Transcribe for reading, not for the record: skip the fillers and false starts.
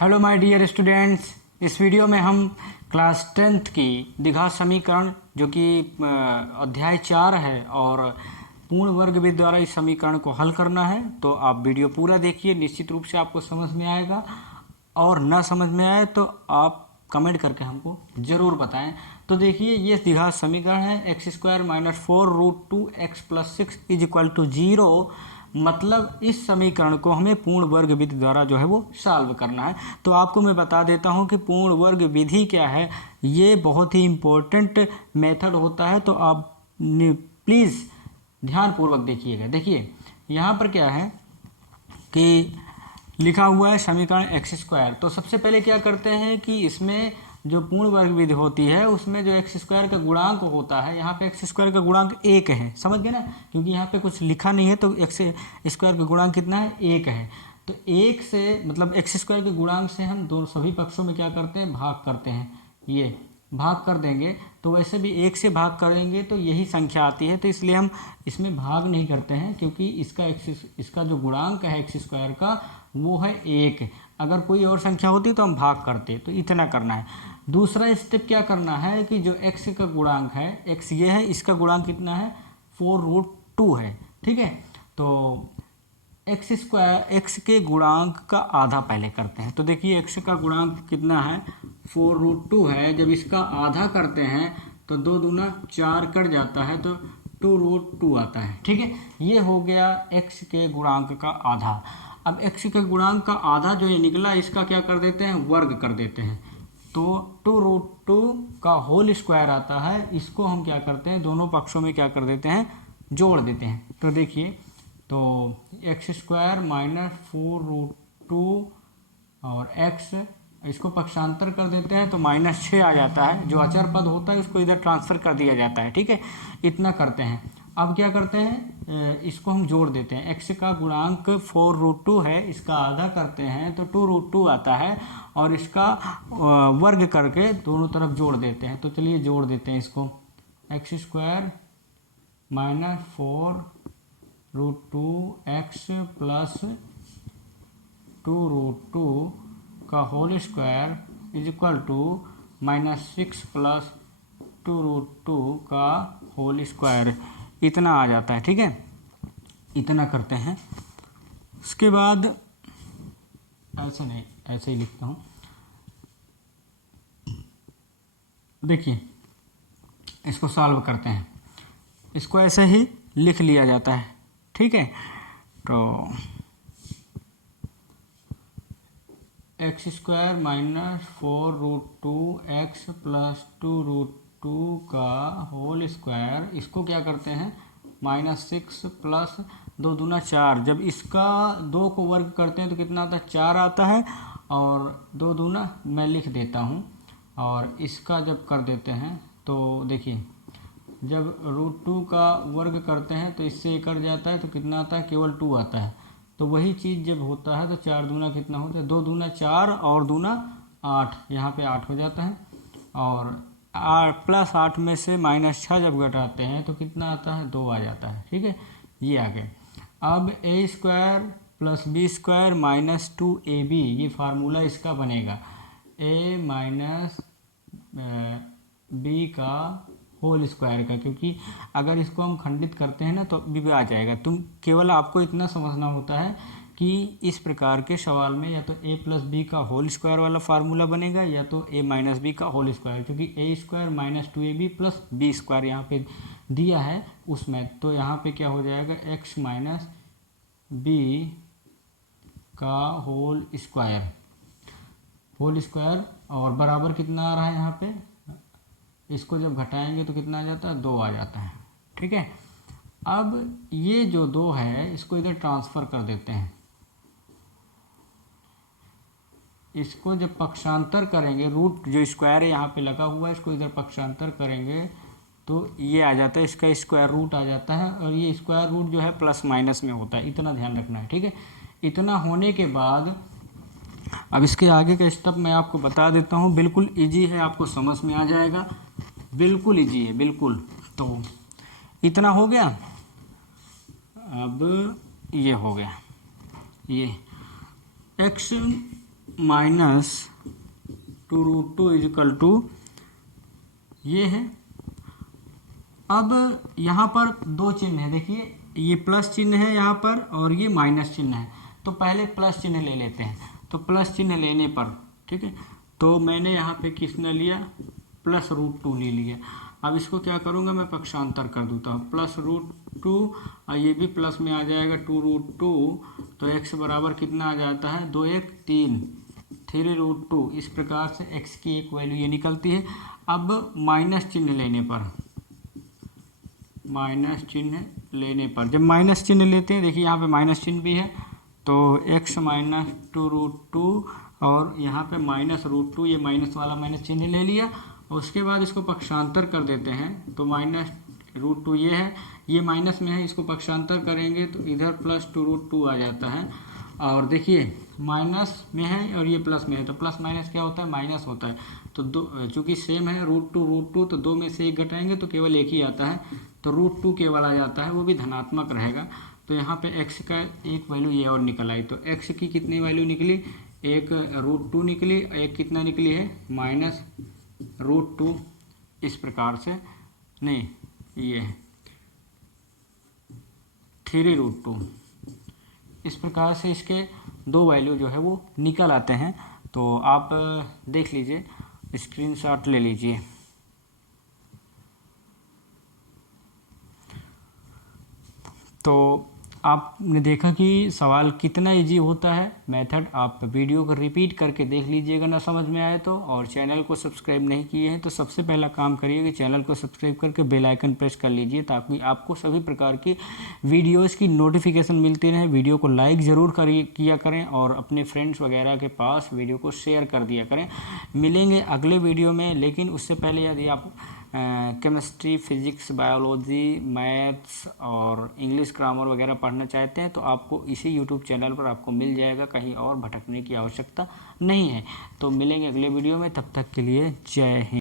Hello my dear students, इस video में हम क्लास 10th की द्विघात समीकरण जो कि अध्याय 4 है और पूर्ण वर्ग विधि द्वारा इस समीकरण को हल करना है। तो आप वीडियो पूरा देखिए, निश्चित रूप से आपको समझ में आएगा। और ना समझ में आए तो आप कमेंट करके हमको ज़रूर बताएं। तो देखिए, ये द्विघात समीकरण है x² - 4√2x + 6 = 0। मतलब इस समीकरण को हमें पूर्ण वर्ग विधि द्वारा जो है वो सॉल्व करना है। तो आपको मैं बता देता हूँ कि पूर्ण वर्ग विधि क्या है। ये बहुत ही इम्पोर्टेंट मेथड होता है, तो आप प्लीज़ ध्यानपूर्वक देखिएगा। देखिए यहाँ पर क्या है कि लिखा हुआ है समीकरण x²। तो सबसे पहले क्या करते हैं कि इसमें जो पूर्ण वर्ग विधि होती है उसमें जो x² का गुणांक होता है, यहाँ पे x² का गुणांक 1 है। समझ गए ना, क्योंकि यहाँ पे कुछ लिखा नहीं है तो x² का गुणांक कितना है, 1 है। तो 1 से मतलब x² के गुणांक से हम दोनों सभी पक्षों में क्या करते हैं, भाग करते हैं। ये भाग कर देंगे तो वैसे भी 1 से भाग करेंगे तो यही संख्या आती है। तो इसलिए हम इसमें भाग नहीं करते हैं, क्योंकि इसका जो गुणांक है x² का वो है 1। अगर कोई और संख्या होती तो हम भाग करते। तो इतना करना है। दूसरा स्टेप क्या करना है कि जो x का गुणांक है, x ये है, इसका गुणांक कितना है, 4√2 है। ठीक है, तो x के गुणांक का आधा पहले करते हैं। तो देखिए x का गुणांक कितना है, 4√2 है। जब इसका आधा करते हैं तो 2 दूना 4 कट जाता है तो 2√2 आता है। ठीक है, ये हो गया x के गुणांक का आधा। अब x के गुणांक का आधा जो ये निकला, इसका क्या कर देते हैं, वर्ग कर देते हैं। तो 2√2 का होल स्क्वायर आता है। इसको हम क्या करते हैं, दोनों पक्षों में क्या कर देते हैं, जोड़ देते हैं। तो देखिए, तो x² - 4√2 और x, इसको पक्षांतर कर देते हैं तो -6 आ जाता है। जो अचर पद होता है उसको इधर ट्रांसफर कर दिया जाता है। ठीक है, इतना करते हैं। अब क्या करते हैं, इसको हम जोड़ देते हैं। x का गुणांक 4√2 है, इसका आधा करते हैं तो 2√2 आता है और इसका वर्ग करके दोनों तरफ जोड़ देते हैं। तो चलिए जोड़ देते हैं इसको। x² - 4√2x + 2√2 का होल स्क्वायर = -6 + 2√2 का होल स्क्वायर, इतना आ जाता है। ठीक है, इतना करते हैं। उसके बाद ऐसे नहीं, ऐसे ही लिखता हूँ। देखिए, इसको सॉल्व करते हैं। इसको ऐसे ही लिख लिया जाता है। ठीक है, तो x² - 4√2x + 2√2 का होल स्क्वायर, इसको क्या करते हैं, -6 + 2 दूना 4। जब इसका 2 को वर्ग करते हैं तो कितना आता है, 4 आता है। और 2 दूना मैं लिख देता हूँ, और इसका जब कर देते हैं तो देखिए, जब √2 का वर्ग करते हैं तो इससे कट जाता है तो कितना आता है, केवल 2 आता है। तो वही चीज़ जब होता है तो 4 दूना कितना होता है, 2 दूना 4 और दूना 8, यहाँ पे 8 हो जाता है। और +8 में से -6 जब घटाते हैं तो कितना आता है, 2 आ जाता है। ठीक है, ये आ गया। अब a² + b² - 2ab, ये फार्मूला इसका बनेगा, a - b का होल स्क्वायर का। क्योंकि अगर इसको हम खंडित करते हैं ना तो भी आ जाएगा। केवल आपको इतना समझना होता है कि इस प्रकार के सवाल में या तो a + b का होल स्क्वायर वाला फार्मूला बनेगा या तो a - b का होल स्क्वायर। क्योंकि a² - 2ab + b² यहाँ पे दिया है उसमें, तो यहाँ पे क्या हो जाएगा, x - b का होल स्क्वायर और बराबर कितना आ रहा है यहाँ पे, इसको जब घटाएंगे तो कितना आ जाता है, 2 आ जाता है। ठीक है, अब ये जो 2 है इसको इधर ट्रांसफ़र कर देते हैं। इसको जब पक्षांतर करेंगे, रूट जो स्क्वायर है यहाँ पे लगा हुआ है, इसको इधर पक्षांतर करेंगे तो ये आ जाता है, इसका स्क्वायर रूट आ जाता है। और ये स्क्वायर रूट जो है प्लस माइनस में होता है, इतना ध्यान रखना है। ठीक है, इतना होने के बाद अब इसके आगे का स्टेप मैं आपको बता देता हूँ। बिल्कुल ईजी है, आपको समझ में आ जाएगा, बिल्कुल ईजी है, बिल्कुल। तो इतना हो गया। अब ये हो गया, ये x minus 2√2 is equal to ये है। अब यहाँ पर दो चिन्ह है, देखिए ये प्लस चिन्ह है यहाँ पर और ये माइनस चिन्ह है। तो पहले प्लस चिन्ह ले लेते हैं। तो प्लस चिन्ह लेने पर, ठीक है, तो मैंने यहाँ पे किसने लिया, +√2 ले लिया। अब इसको क्या करूँगा, मैं पक्षांतर कर देता हूँ, +√2 और ये भी प्लस में आ जाएगा 2√2। तो x बराबर कितना आ जाता है, 2 1 3, 3√2। इस प्रकार से x की एक वैल्यू ये निकलती है। अब माइनस चिन्ह लेने पर, माइनस चिन्ह लेने पर, जब माइनस चिन्ह लेते हैं, देखिए यहाँ पे माइनस चिन्ह भी है, तो x माइनस 2√2 और यहाँ पे -√2, ये माइनस वाला माइनस चिन्ह ले लिया। उसके बाद इसको पक्षांतर कर देते हैं, तो -√2 ये है, ये माइनस में है, इसको पक्षांतर करेंगे तो इधर +2√2 आ जाता है। और देखिए माइनस में है और ये प्लस में है, तो प्लस माइनस क्या होता है, माइनस होता है। तो दो चूँकि सेम है, √2 तो दो में से एक घटाएंगे तो केवल एक ही आता है, तो √2 केवल आ जाता है, वो भी धनात्मक रहेगा। तो यहाँ पे x का एक वैल्यू ये और निकल आई। तो x की कितनी वैल्यू निकली, एक √2 निकली, एक कितना निकली है, -√2। इस प्रकार से, नहीं ये है 3√2। इस प्रकार से इसके दो वैल्यू जो है वो निकल आते हैं। तो आप देख लीजिए, स्क्रीनशॉट ले लीजिए। तो आपने देखा कि सवाल कितना इजी होता है मेथड। आप वीडियो को रिपीट करके देख लीजिएगा ना समझ में आए तो। और चैनल को सब्सक्राइब नहीं किए हैं तो सबसे पहला काम करिए कि चैनल को सब्सक्राइब करके बेल आइकन प्रेस कर लीजिए, ताकि आपको सभी प्रकार की वीडियोस की नोटिफिकेशन मिलती रहे। वीडियो को लाइक ज़रूर किया करें और अपने फ्रेंड्स वगैरह के पास वीडियो को शेयर कर दिया करें। मिलेंगे अगले वीडियो में, लेकिन उससे पहले यदि आप केमिस्ट्री, फिजिक्स, बायोलॉजी, मैथ्स और इंग्लिश ग्रामर वगैरह पढ़ना चाहते हैं तो आपको इसी यूट्यूब चैनल पर आपको मिल जाएगा, कहीं और भटकने की आवश्यकता नहीं है। तो मिलेंगे अगले वीडियो में, तब तक के लिए जय हिंद।